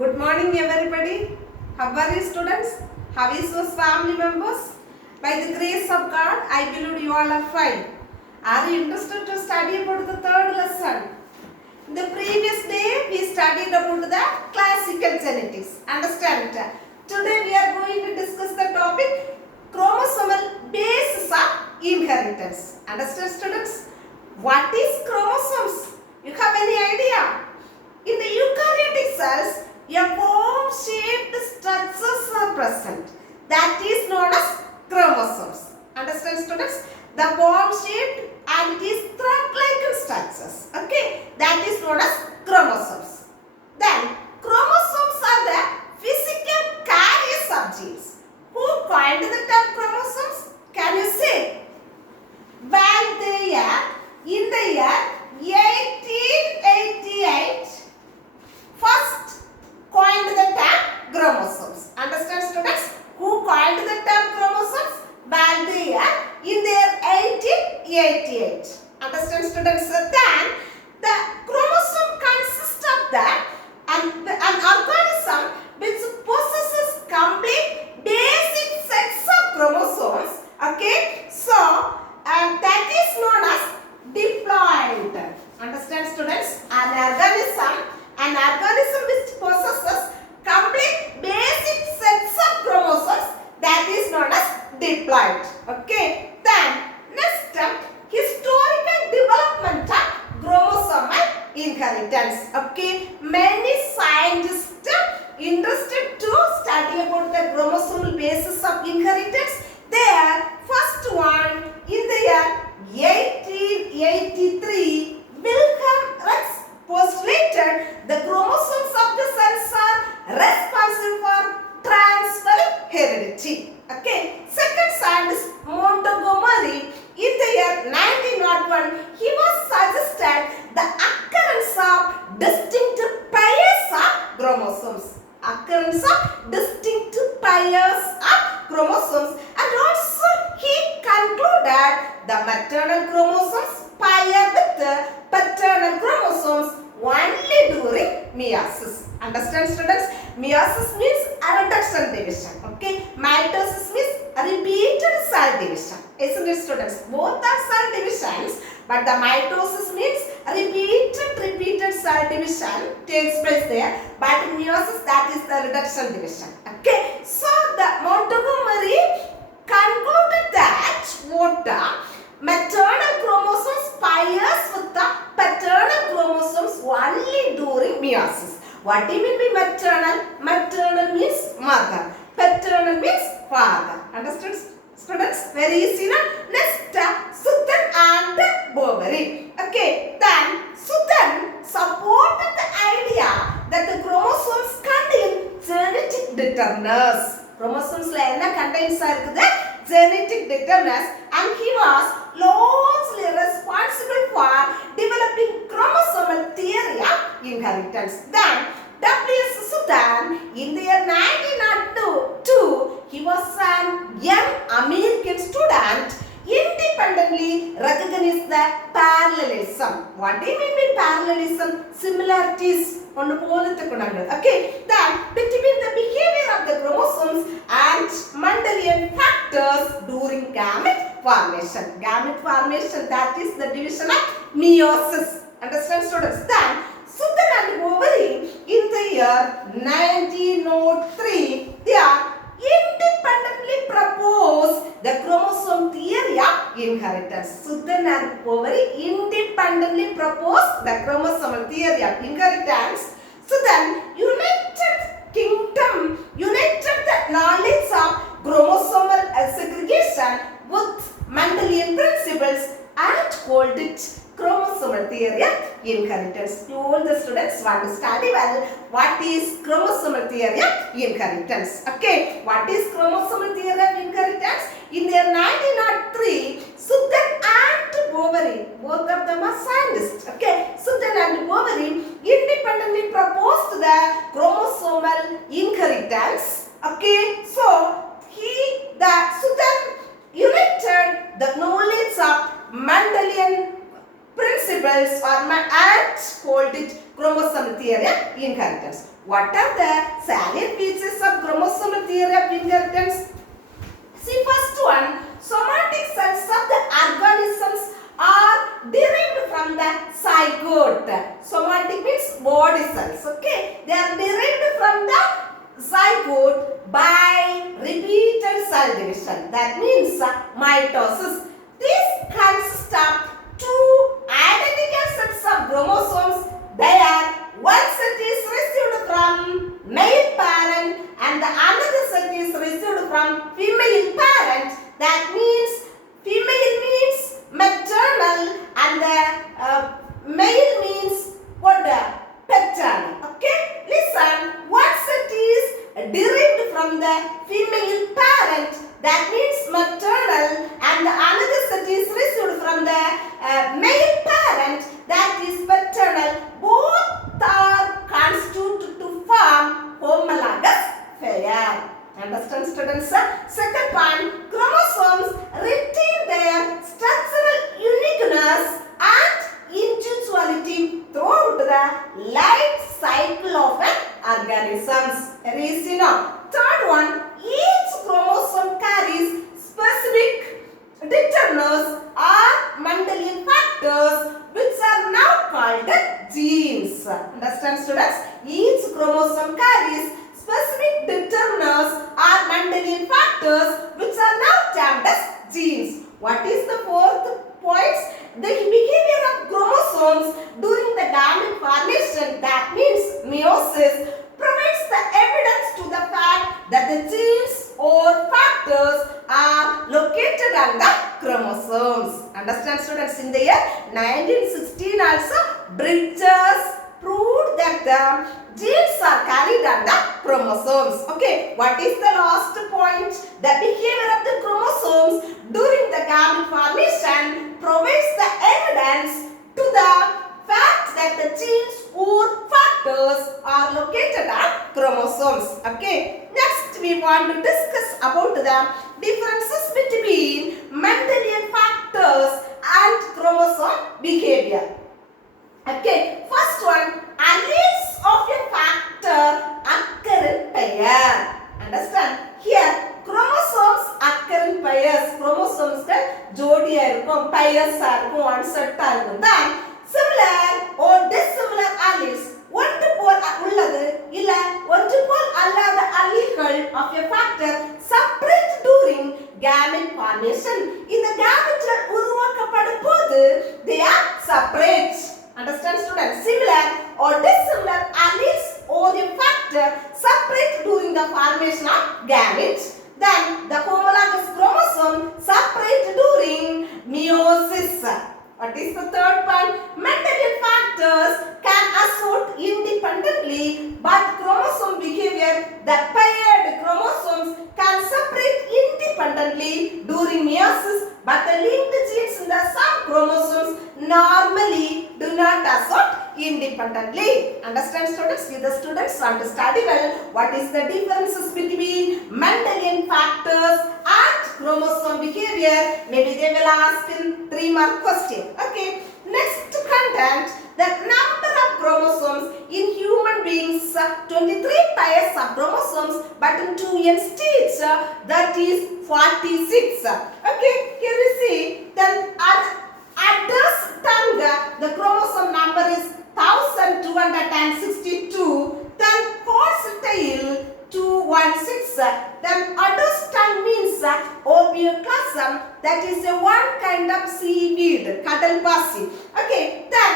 Good morning everybody. How are you students? How is your family members? By the grace of God, I believe you all are fine. Are you interested to study about the third lesson? In the previous day, we studied about the classical genetics. Understand it? Today we are going to discuss the topic chromosomal basis of inheritance. Understand students? What is chromosomes? You have any idea? In the eukaryotic cells, a worm-shaped structures are present. That is known as chromosomes. Understand students? The worm-shaped and it is thread-like structures. Okay, that is known as chromosomes. Then, chromosomes are the physical carriers of genes. Who coined the term chromosomes? Can you say? Well, in the year 1888, first coined the term chromosomes. Understand students? Who coined the term chromosomes? Baldia in the year 1888. Understand students? Then the chromosome consists of an organism which possesses complete basic sets of chromosomes. Okay, so that is known as diploid. Understand students? An organism which possesses complete basic sets of chromosomes, that is known as diploid. Okay. Then next historical development of chromosomal inheritance. Okay. Many scientists interested to study about the chromosomal basis of inheritance. Their first one in the year 1883, Wilhelm Rex postulated the chromosomes of the cells are responsible for transferring heredity. Okay. Second scientist Montgomery in the year 1901, he was suggested the occurrence of distinct pairs of chromosomes. Occurrence of distinct pairs of chromosomes, and also he concluded the maternal chromosomes pair with the paternal chromosomes only during meiosis. Understand students? Meiosis means reduction division. Okay. Mitosis means repeated cell division. Isn't it students? Both are cell divisions, but the mitosis means repeated cell division takes place there, but meiosis, that is the reduction division. Okay. So the Montgomery concluded that maternal chromosomes pairs with the paternal chromosomes only during meiosis. What do you mean by maternal? Maternal means mother. Paternal means father. Understood students? Very easy now. Next, Sutton and Boveri. Okay. Then Sutton supported the idea that the chromosomes contain genetic determinants. Chromosomes contains genetic determinants, and he was largely responsible for developing chromosomal theory of inheritance. Then W.S. Sutton in the year 1902, he was an young American student, independently recognized the parallelism. What do you mean by parallelism? Similarities. Okay, then between the behavior of the chromosomes and Mendelian factors during gamete formation. Gamete formation, that is the division of meiosis. Understand students? Then Sutton and Boveri in the year 1903, they are independently proposed the chromosome theory of inheritance. Sutton and Boveri independently proposed the chromosomal theory of inheritance. Sutton united the knowledge of chromosomal segregation with Mendelian principles and called it chromosomal theory of inheritance. All the students want to study well what is chromosomal theory of inheritance. Okay, what is chromosomal theory of inheritance? In the year 1903, Sutton and Boveri, both of them are scientists. Okay, Sutton and Boveri independently proposed the chromosomal inheritance. Okay, so Sutton united the knowledge of Mendelian principles and called it chromosomal theory of inheritance. What are the salient features of chromosomal theory of inheritance? See, first one, somatic cells of the organisms are derived from the zygote. Somatic means body cells, okay? They are derived from the zygote by repeated cell division. That means mitosis. This consists of two identical sets of chromosomes. They are one set is received from male parent and the another set is received from female parent. That means female means maternal and the male means what? Paternal. Okay? Listen, one set is derived from the female parent, that means maternal, and the another set is received from the male parent, that is paternal. Both are constituted to form homologous pair. Understand, students? Second one, chromosomes retain their structural uniqueness and individuality throughout the life cycle of an organisms. Third one, each chromosome carries specific determinants or Mendelian factors which are now called genes. Understand, students? Each chromosome carries specific determinants or Mendelian factors which are now termed as genes. What is the fourth point? The behavior of chromosomes during the gamete formation, that means meiosis, provides the evidence to the fact that the genes or factors are located on the chromosomes. Understand, students? In the year 1916 also, Bridges proved that the genes are carried on the chromosomes. Okay, what is the last point? The behavior of the chromosomes during the gamete formation provides the evidence to the fact that the genes or factors are located on chromosomes. Okay, next we want to discuss about the differences between Mendelian factors and chromosome behavior. Okay, first one, alleles of a factor occur in pair. Understand? Here, chromosomes occur in pairs. Chromosomes can jodiya irukum, pairs irukum, one set irukum. Then, similar or dissimilar alleles, ஒன்று போல் உள்ளது இல்ல ஒன்று போல் அல்லாத alleles of a factor separate during gamete formation. இந்த gamete உருவாக்கப்படும் போது they are separate. Understand, students? Similar or dissimilar alleles or a factor separate during the formation of gametes. Then the homologous chromosome separate during meiosis. What is the third point? Mendelian factors can assort independently, but chromosome behavior, the paired chromosomes can separate independently during meiosis, but the linked genes in the some chromosomes normally do not assort independently. Understand, students? If the students want to study well, what is the differences between Mendelian factors and chromosome behavior? Maybe they will ask in 3-mark question. Okay. Next content, the number of chromosomes in human beings, 23 pairs of chromosomes, but in 2n stage, that is 46. Okay. Here we see then adder's tongue, the chromosome number is 1262. Then horse tail 216. Then adder's tongue means opioclasm, that is a one kind of seaweed, kadalpasi. Okay. Then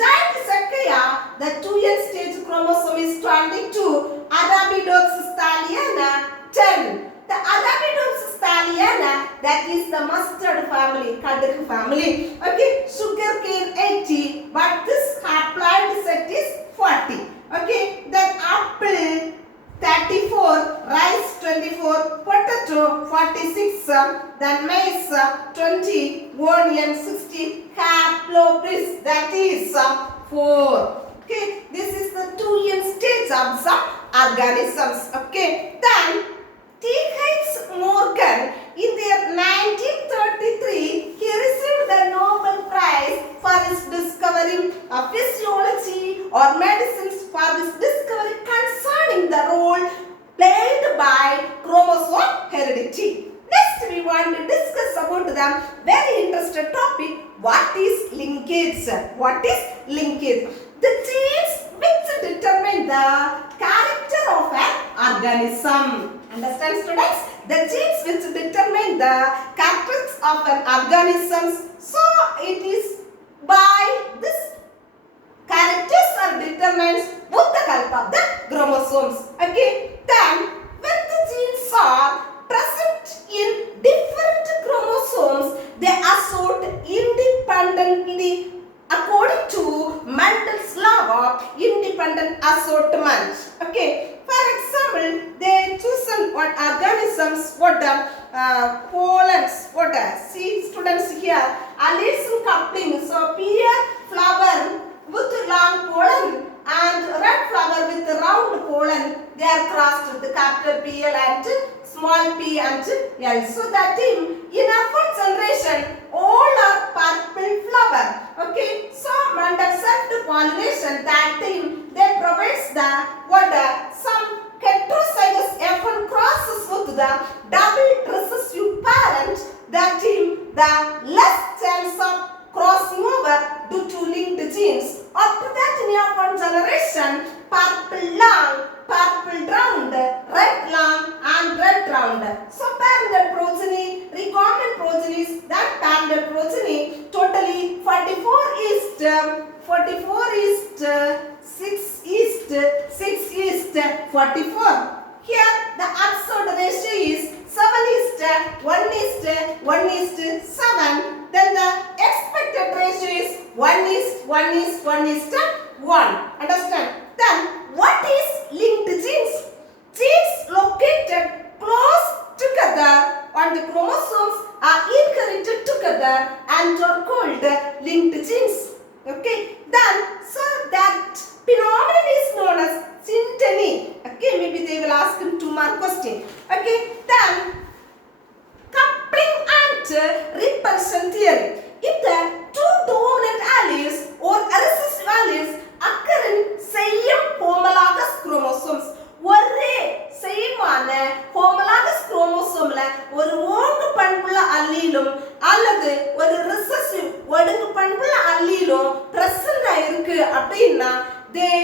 giant sequoia, the 2n stage chromosome is 22. Arabidopsis thaliana 10. The Arabidopsis thaliana, that is the mustard family, kaduk family. Okay, sugarcane 80, but this haploid set is 40. Okay, then apple 34, rice 24, potato 46, then maize 20, onion 60, haplopris, that is 4. Okay, this is the 2n stage of some organisms. Okay, then T.H. Morgan, in the year 1933, he received the Nobel Prize for his discovery discovery of physiology or medicines for this discovery concerning the role played by chromosome heredity. Next, we want to discuss about the very interesting topic. What is linkage? What is linkage? The genes which determine the character of an organism. Understand, students? The genes which determine the characteristics of an organism. So, it is by this characters are determined with the help of the chromosomes. Okay. Then, when the genes are present in different chromosomes, they assort independently according to Mendel's law of independent assortment. Okay. For example, they chosen what organisms, what pollens, what see students here, alleles and coupling. So, pear flower with long pollen and red flower with round pollen, they are crossed with the capital PL and small p and L. So that in a fourth generation, all are purple flower. Okay, so under self-pollination, that time they provides the what some heterozygous F1 crosses with the double recessive parent. That time the less chance of crossing over due to linked genes. After that, in your generation, purple long, purple round, red long and red round. So parental progeny, recombinant progenies, that parental progeny totally 44 is 6 is 44. Here the absurd ratio is 7:1:7. Then the expected ratio is 1:1:1. Understand? Then what is linked genes? Genes located close together on the chromosomes are inherited together and are called linked genes. Okay. Then so that phenomenon is known as synteny. Okay. Maybe they will ask in 2 mark question. Okay. Then coupling and repulsion theory. If the two dominant alleles or recessive alleles occur in same homologous chromosomes, ஒரே சேமான homologous chromosomeல ஒரு ஓங்கு பண்புள்ள அல்லீலும் அல்லது ஒரு recessive ஒடுங்கு பண்புள்ள அல்லீலும் present இருக்கு அப்படின்னா they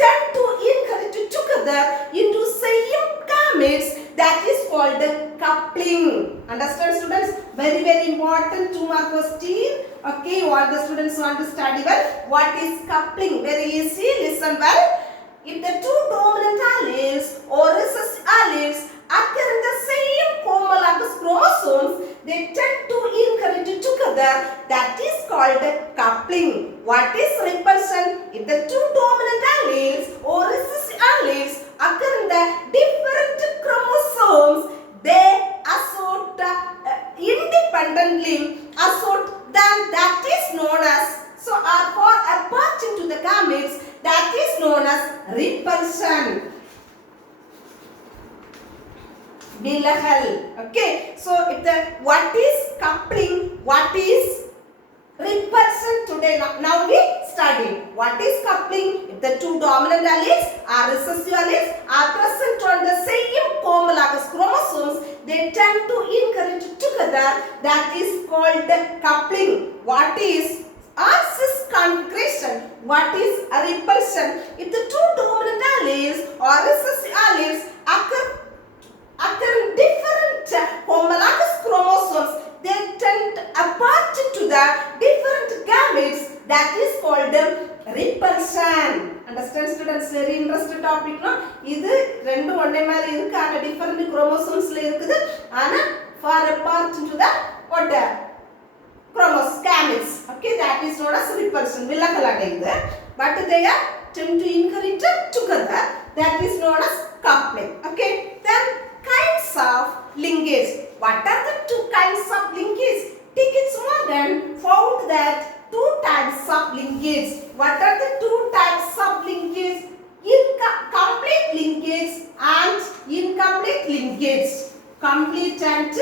tend to inherit together into same gametes. That is called coupling. Understand, students? Very important 2 mark question. Okay, all the students want to study well. What is coupling? Very easy. Listen well. If the two dominant alleles or recessive alleles occur in the same homologous chromosomes, they tend to inherit together. That is called coupling. What is repulsion? If the two dominant alleles or recessive alleles occur in the different chromosomes, they assort independently. Then that is known as, so are for approaching to the gametes, that is known as repulsion. Bilahal. Okay. So if the what is coupling, what is repulsion today. Now we study what is coupling. If the two dominant alleles or recessive alleles are present on the same homologous chromosomes, they tend to inherit together. That is called coupling. What is cis configuration? What is a repulsion? If the two dominant alleles or recessive alleles occur in different homologous chromosomes, they tend apart to the different gametes. That is called repulsion. Understand, students? Very interesting topic, no? இது ரெண்டு ஒண்ணே மாதிரி இருக்கு, ஆனா different chromosomes ல இருக்குது, ஆனா far apart to the what gametes. Okay, that is known as repulsion. விலகல் அடையுது, but they are tend to inherit together. That is known as coupling. Okay, then kinds of linkage. What are the two kinds of linkage? Tickets Morgan found that 2 types of linkage. What are the 2 types of linkage? Complete linkage and incomplete linkage. Complete and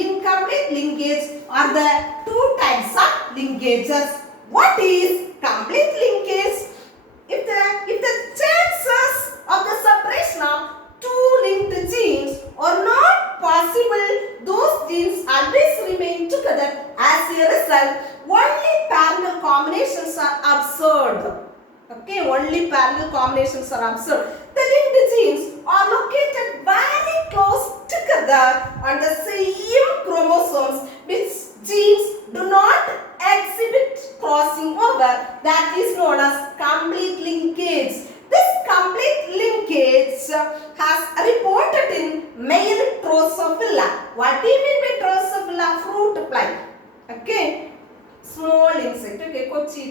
incomplete linkage are the 2 types of linkages. What is complete linkage? If the chances of the separation of two linked genes are not possible, those genes always remain together. As a result, only parallel combinations are observed. Okay, only parallel combinations are observed. The linked genes are located very close together on the same chromosomes, which genes do not exhibit crossing over. That is known as complete linkage. This complete linkage has reported in male Drosophila. What do you mean by Drosophila? Fruit fly. Okay. Small insect. Okay. Okay.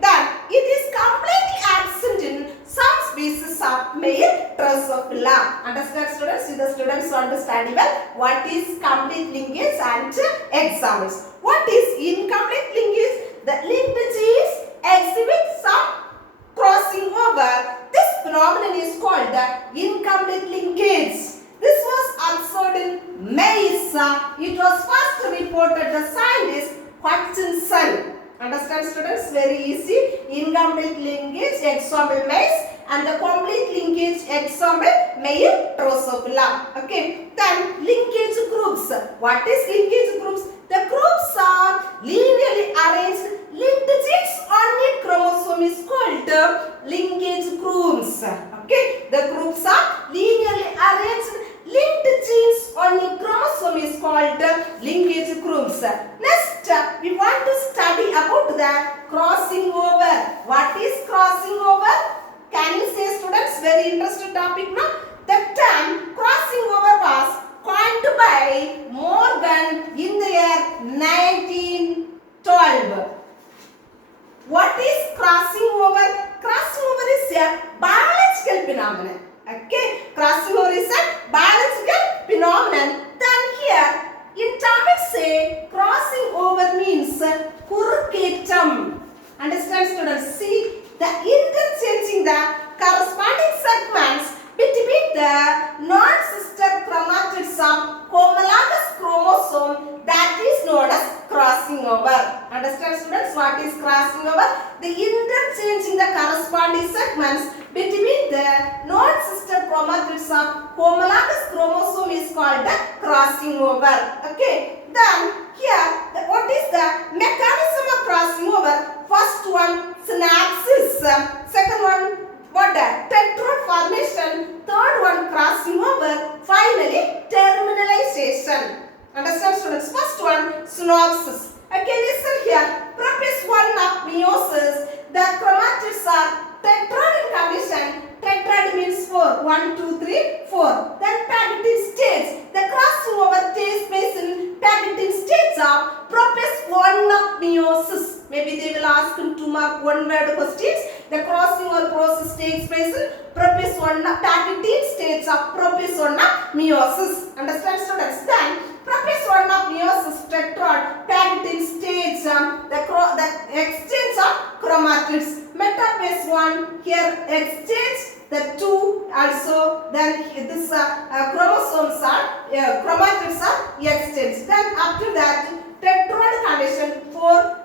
Then it is completely absent in some species of male Drosophila. Understand, students? If the students want to study well, what is complete linkage and examples. What is incomplete linkage? The linked genes exhibit some crossing over. This phenomenon is called the incomplete linkage. This was observed in maize. It was first reported by scientist XII. Understand, students? Very easy. Incomplete linkage, example maize, and the complete linkage, example male Drosophila. Okay. Then linkage groups. What is linkage groups? The groups are linearly arranged linked genes on a chromosome is called linkage groups. Okay. The groups are linearly arranged linked genes on a chromosome is called linkage groups. Next, we want to study about the crossing over. What is crossing over? Can you say, students? Very interesting topic, no? The term crossing over was coined by Morgan in the year 1912. What is crossing over? Crossing over is a biological phenomenon. Okay, crossing over is a biological phenomenon. Then here, in Tamil say, crossing over means kurukettam. Understand, students? See, the interchanging the corresponding segments between the non-sister chromatids of homologous chromosome, that is known as crossing over. Understand, students, what is crossing over? The interchanging the corresponding segments between the non-sister chromatids of homologous chromosome is called the crossing over. Okay. Then here, what is the mechanism of crossing over? First one, synapsis. Second one, what? Tetrad formation. Third one, crossing over. Finally, terminalization. Understand, students? First one, synapsis. Okay, listen here. Process 1 of meiosis. The chromatids are tetrad in condition. Tetrad means 4. 1, 2, 3, 4. Then packaging states. The crossing over takes place in packaging states of process 1 of meiosis. Maybe they will ask in 2 mark 1 word questions. The crossing over process takes place in process 1 of packaging states of process 1 of meiosis. Understand, students? Then process 1 of meiosis tetrad packaging states the exchange of chromatids. Metaphase 1 here exchange the 2 also. Then this chromosomes are chromatids are exchanged. Then after that tetrad condition 4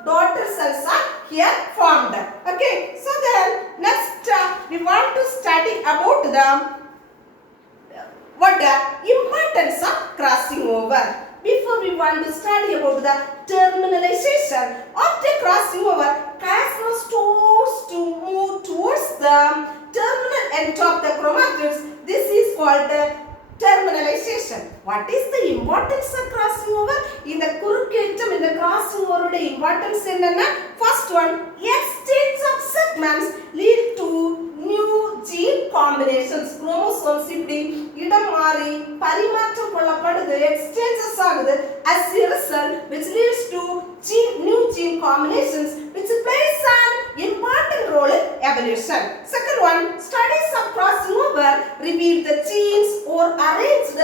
daughter cells are here formed. Okay. So then next we want to study about the importance of crossing over. Before we want to study about the terminalization of the crossing over, chiasm starts to move towards the terminal end of the chromatids. This is called terminalization. What is the importance of crossing over? In the kurukettam, in the crossing over importance enna? First one, exchange of segments lead to new gene combinations. Chromosomes இப்படி இடம் மாறி பரிமாற்றம் கொள்ளப்படுது, exchanges ஆகுது. As a result, which leads to new gene combinations, which plays an important role in evolution. Second one, studies of crossing over reveal the genes or arranged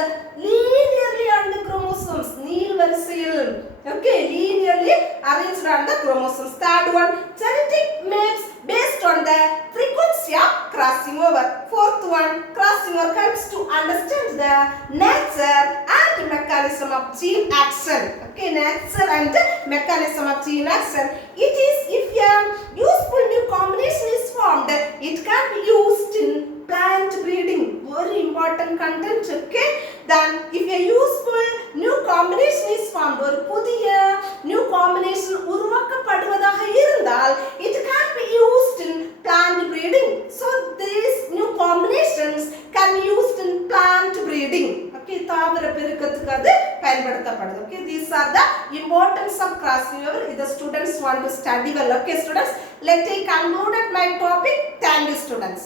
linearly on the chromosomes. நீள் வரிசையில். Okay, linearly arranged on the chromosomes. Third one, genetic maps based on the frequency of crossing over. Fourth one, crossing over helps to understand the nature and the mechanism of gene action. Okay, nature and mechanism of gene action. It is if a useful new combination is formed, it can be used in plant breeding. Very important content. Okay, then if a useful new combination is formed, ஒரு புதிய new combination உருவாக்கப்படுவதாக இருந்தால், it can be used in plant breeding. So these new combinations can be used in plant breeding. Okay, தாவர பெருக்கத்துக்கு அது பயன்படுத்தப்படுது. Okay, these are the importance of crossover. If the students want to study well. Okay, students, let me conclude my topic. Thank you, students.